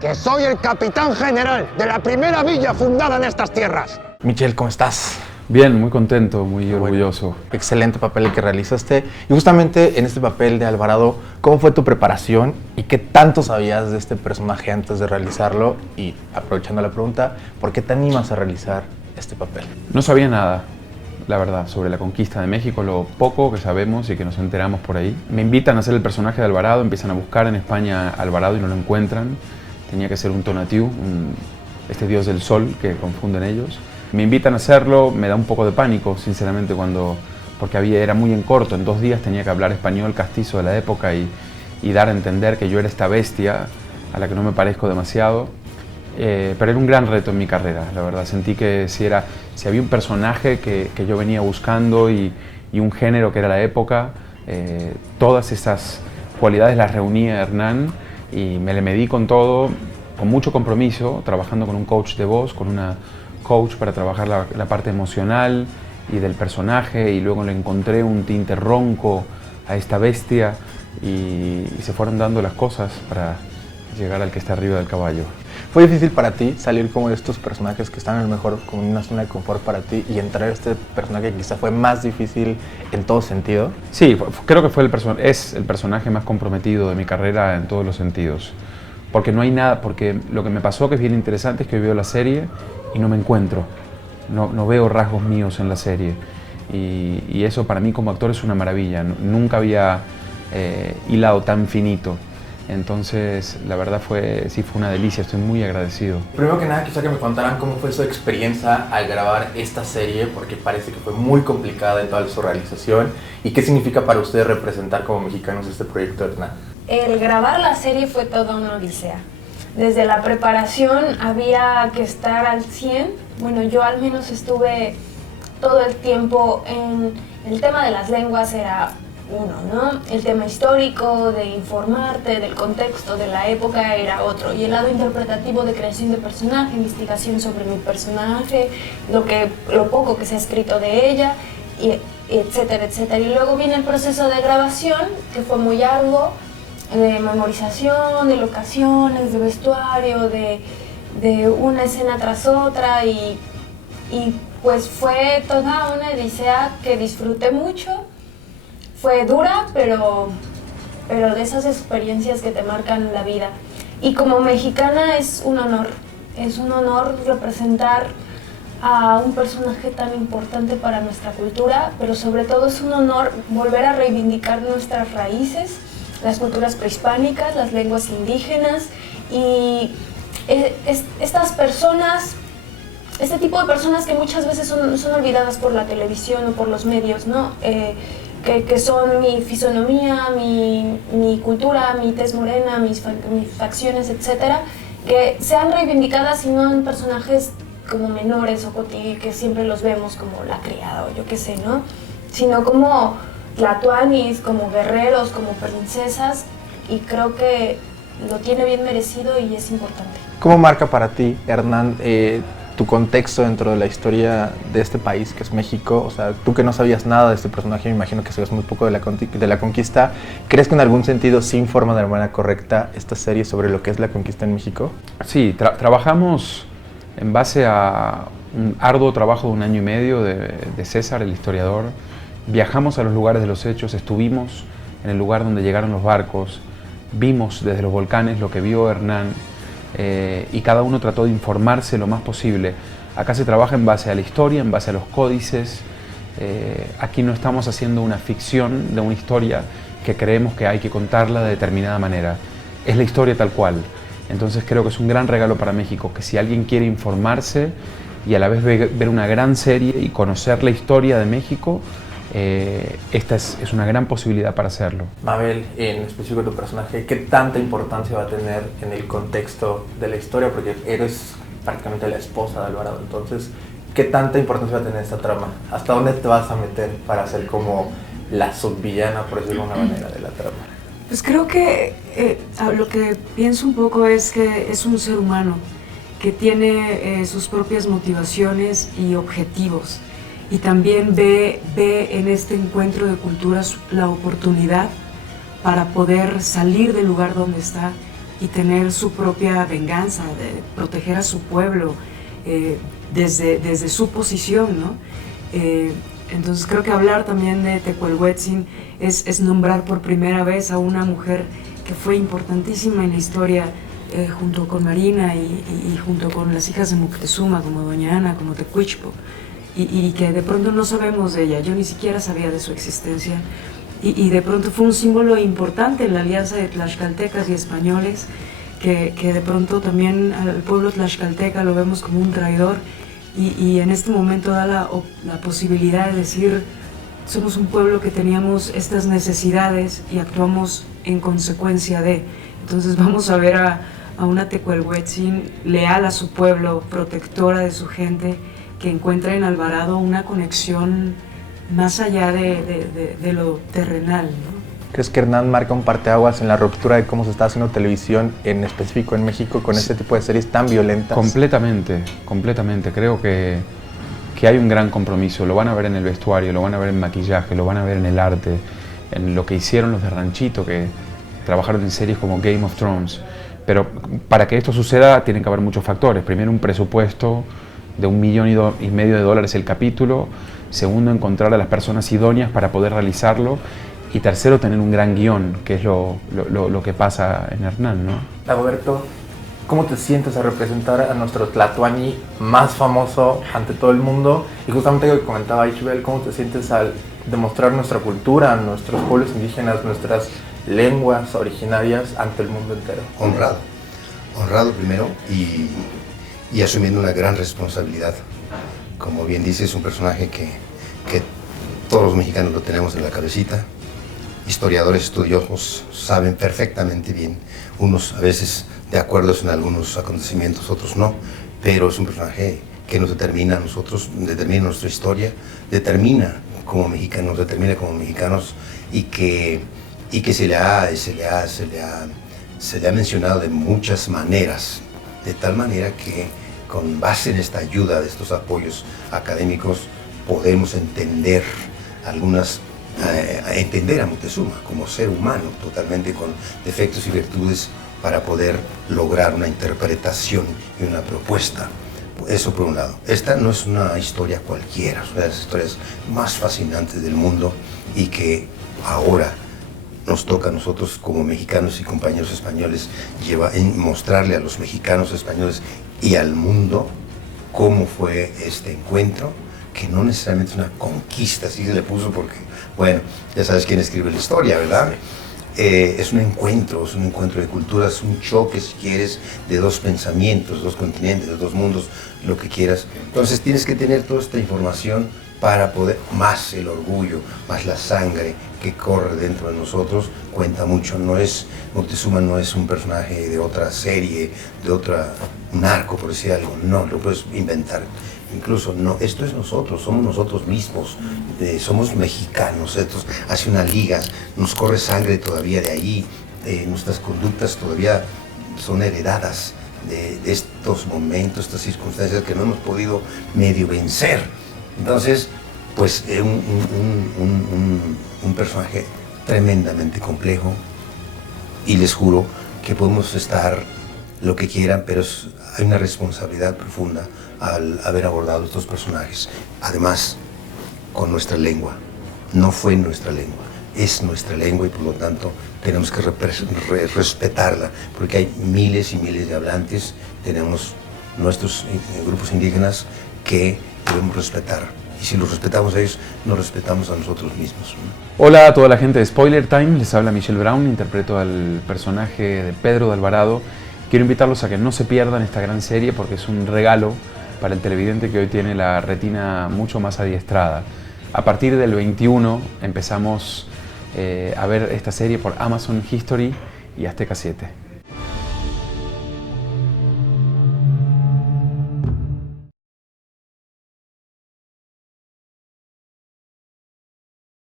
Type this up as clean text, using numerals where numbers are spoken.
que soy el capitán general de la primera villa fundada en estas tierras. Michel, ¿cómo estás? Bien, muy contento, muy orgulloso. Excelente papel el que realizaste. Y justamente en este papel de Alvarado, ¿cómo fue tu preparación y qué tanto sabías de este personaje antes de realizarlo? Y aprovechando la pregunta, ¿por qué te animas a realizar este papel? No sabía nada, la verdad, sobre la conquista de México, lo poco que sabemos y que nos enteramos por ahí. Me invitan a hacer el personaje de Alvarado, empiezan a buscar en España a Alvarado y no lo encuentran. Tenía que ser un Tonatiuh, este dios del sol que confunden ellos. Me invitan a hacerlo, me da un poco de pánico, sinceramente, porque era muy en corto, en 2 días tenía que hablar español castizo de la época y dar a entender que yo era esta bestia a la que no me parezco demasiado. Pero era un gran reto en mi carrera, la verdad. Sentí que si había un personaje que yo venía buscando y un género que era la época, todas esas cualidades las reunía Hernán y me le medí con todo, con mucho compromiso, trabajando con un coach de voz, con una coach para trabajar la parte emocional y del personaje, y luego le encontré un tinte ronco a esta bestia y se fueron dando las cosas para llegar al que está arriba del caballo. ¿Fue difícil para ti salir como de estos personajes que están a lo mejor como en una zona de confort para ti y entrar a este personaje que quizá fue más difícil en todo sentido? Sí, creo que es el personaje más comprometido de mi carrera en todos los sentidos. Porque no hay nada, porque lo que me pasó, que es bien interesante, es que veo la serie y no me encuentro, no veo rasgos míos en la serie. Y eso para mí como actor es una maravilla, nunca había hilado tan finito. Entonces, la verdad sí fue una delicia, estoy muy agradecido. Primero que nada, quisiera que me contaran cómo fue su experiencia al grabar esta serie, porque parece que fue muy complicada en toda su realización. ¿Y qué significa para ustedes representar como mexicanos este proyecto, Hernán? El grabar la serie fue toda una odisea. Desde la preparación había que estar al 100. Bueno, yo al menos estuve todo el tiempo en el tema de las lenguas, era uno, ¿no? El tema histórico, de informarte del contexto de la época era otro. Y el lado interpretativo de creación de personaje, investigación sobre mi personaje, lo poco que se ha escrito de ella, y etcétera, etcétera. Y luego viene el proceso de grabación, que fue muy arduo, de memorización, de locaciones, de vestuario, de una escena tras otra y pues fue toda una odisea que disfruté mucho. Fue dura, pero de esas experiencias que te marcan la vida. Y como mexicana es un honor representar a un personaje tan importante para nuestra cultura, pero sobre todo es un honor volver a reivindicar nuestras raíces, las culturas prehispánicas, las lenguas indígenas y estas personas, este tipo de personas que muchas veces son olvidadas por la televisión o por los medios, ¿no? Que son mi fisonomía, mi cultura, mi tez morena, mis facciones, etcétera, que sean reivindicadas y no en personajes como menores o que siempre los vemos como la criada o yo qué sé, ¿no? Sino como tlatoanis, como guerreros, como princesas, y creo que lo tiene bien merecido y es importante. ¿Cómo marca para ti, Hernán, tu contexto dentro de la historia de este país que es México? O sea, tú que no sabías nada de este personaje, me imagino que sabes muy poco de la conquista, ¿crees que en algún sentido sí informa de manera correcta esta serie sobre lo que es la conquista en México? Sí, trabajamos en base a un arduo trabajo de 1 año y medio de César, el historiador. Viajamos a los lugares de los hechos, estuvimos en el lugar donde llegaron los barcos, vimos desde los volcanes lo que vio Hernán, y cada uno trató de informarse lo más posible. Acá se trabaja en base a la historia, en base a los códices. Aquí no estamos haciendo una ficción de una historia que creemos que hay que contarla de determinada manera. Es la historia tal cual. Entonces creo que es un gran regalo para México, que si alguien quiere informarse y a la vez ver una gran serie y conocer la historia de México, esta es una gran posibilidad para hacerlo. Mabel, en específico tu personaje, ¿qué tanta importancia va a tener en el contexto de la historia? Porque eres prácticamente la esposa de Alvarado, entonces, ¿qué tanta importancia va a tener esta trama? ¿Hasta dónde te vas a meter para ser como la subvillana, por decirlo de una manera, de la trama? Pues creo que lo que pienso un poco es que es un ser humano que tiene sus propias motivaciones y objetivos. Y también ve en este encuentro de culturas la oportunidad para poder salir del lugar donde está y tener su propia venganza, de proteger a su pueblo desde su posición, ¿no? Entonces creo que hablar también de Tecuelhuetzin es nombrar por primera vez a una mujer que fue importantísima en la historia, junto con Marina y junto con las hijas de Moctezuma, como Doña Ana, como Tecuichpo, y que de pronto no sabemos de ella. Yo ni siquiera sabía de su existencia, y de pronto fue un símbolo importante en la alianza de tlaxcaltecas y españoles, que de pronto también al pueblo tlaxcalteca lo vemos como un traidor, y en este momento da la posibilidad de decir: somos un pueblo que teníamos estas necesidades y actuamos en consecuencia de. Entonces vamos a ver a una Tecuelhuetzin leal a su pueblo, protectora de su gente, que encuentra en Alvarado una conexión más allá de lo terrenal, ¿no? ¿Crees que Hernán marca un parteaguas en la ruptura de cómo se está haciendo televisión, en específico en México, con este tipo de series tan violentas? Completamente, completamente. Creo que hay un gran compromiso. Lo van a ver en el vestuario, lo van a ver en maquillaje, lo van a ver en el arte, en lo que hicieron los de Ranchito, que trabajaron en series como Game of Thrones. Pero para que esto suceda tienen que haber muchos factores. Primero, un presupuesto de $1,5 millones el capítulo. Segundo, encontrar a las personas idóneas para poder realizarlo. Y tercero, tener un gran guión, que es lo que pasa en Hernán, ¿no? Dagoberto, ¿cómo te sientes a representar a nuestro tlatoani más famoso ante todo el mundo? Y justamente lo que comentaba Ixbel, ¿cómo te sientes al demostrar nuestra cultura, nuestros pueblos indígenas, nuestras lenguas originarias ante el mundo entero? Honrado primero, y asumiendo una gran responsabilidad. Como bien dices, es un personaje que todos los mexicanos lo tenemos en la cabecita. Historiadores estudiosos saben perfectamente bien, unos a veces de acuerdo en algunos acontecimientos, otros no, pero es un personaje que nos determina a nosotros, determina nuestra historia, determina como mexicanos, y que se le ha mencionado de muchas maneras, de tal manera que con base en esta ayuda de estos apoyos académicos podemos entender entender a Moctezuma como ser humano, totalmente con defectos y virtudes, para poder lograr una interpretación y una propuesta. Eso por un lado. Esta no es una historia cualquiera, es una de las historias más fascinantes del mundo, y que ahora nos toca a nosotros como mexicanos y compañeros españoles mostrarle a los mexicanos españoles y al mundo cómo fue este encuentro, que no necesariamente es una conquista, así se le puso porque, bueno, ya sabes quién escribe la historia, ¿verdad? Es un encuentro de culturas, un choque, si quieres, de dos pensamientos, dos continentes, de dos mundos, lo que quieras. Entonces tienes que tener toda esta información para poder, más el orgullo, más la sangre que corre dentro de nosotros, cuenta mucho. Moctezuma no es un personaje de otra serie, de otra narco, por decir algo, no, lo puedes inventar. Incluso no, esto es nosotros, somos nosotros mismos, somos mexicanos, esto hace una liga, nos corre sangre todavía de ahí, nuestras conductas todavía son heredadas de estos momentos, estas circunstancias que no hemos podido medio vencer. Entonces, pues un personaje tremendamente complejo, y les juro que podemos estar lo que quieran, pero hay una responsabilidad profunda al haber abordado estos personajes. Además, con nuestra lengua. No fue nuestra lengua, es nuestra lengua, y por lo tanto tenemos que respetarla, porque hay miles y miles de hablantes, tenemos nuestros grupos indígenas que debemos respetar. Y si los respetamos a ellos, nos respetamos a nosotros mismos. Hola a toda la gente de Spoiler Time, les habla Michelle Brown, interpreto al personaje de Pedro de Alvarado. Quiero invitarlos a que no se pierdan esta gran serie, porque es un regalo para el televidente que hoy tiene la retina mucho más adiestrada. A partir del 21 empezamos a ver esta serie por Amazon History y Azteca 7.